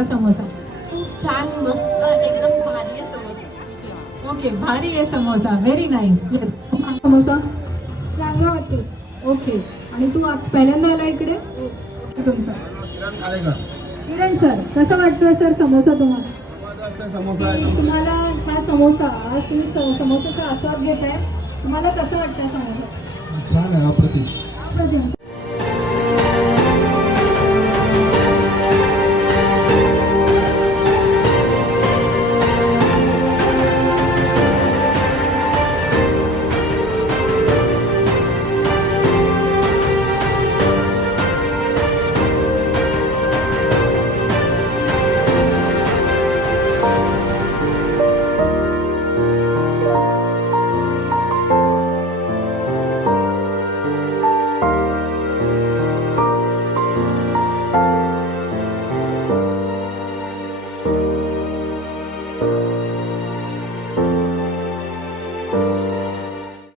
वाटला समोसा? खूप छान, मस्त, एकदम भारी आहे समोसा. ओके, भारी आहे samosa. Very nice. Yes. Samosa चांगलं होते. ओके. आणि तू आज पहिल्यांदा आला इकडे? तुमचा किरण सर, कसं वाटतोय सर समोसा तुम्हाला? तुम्हाला हा समोसा, आज तुम्ही समोसाचा आस्वाद घेताय, तुम्हाला कसं वाटतं समोसा? छान आहे, अप्रतिम. अप्रतिम.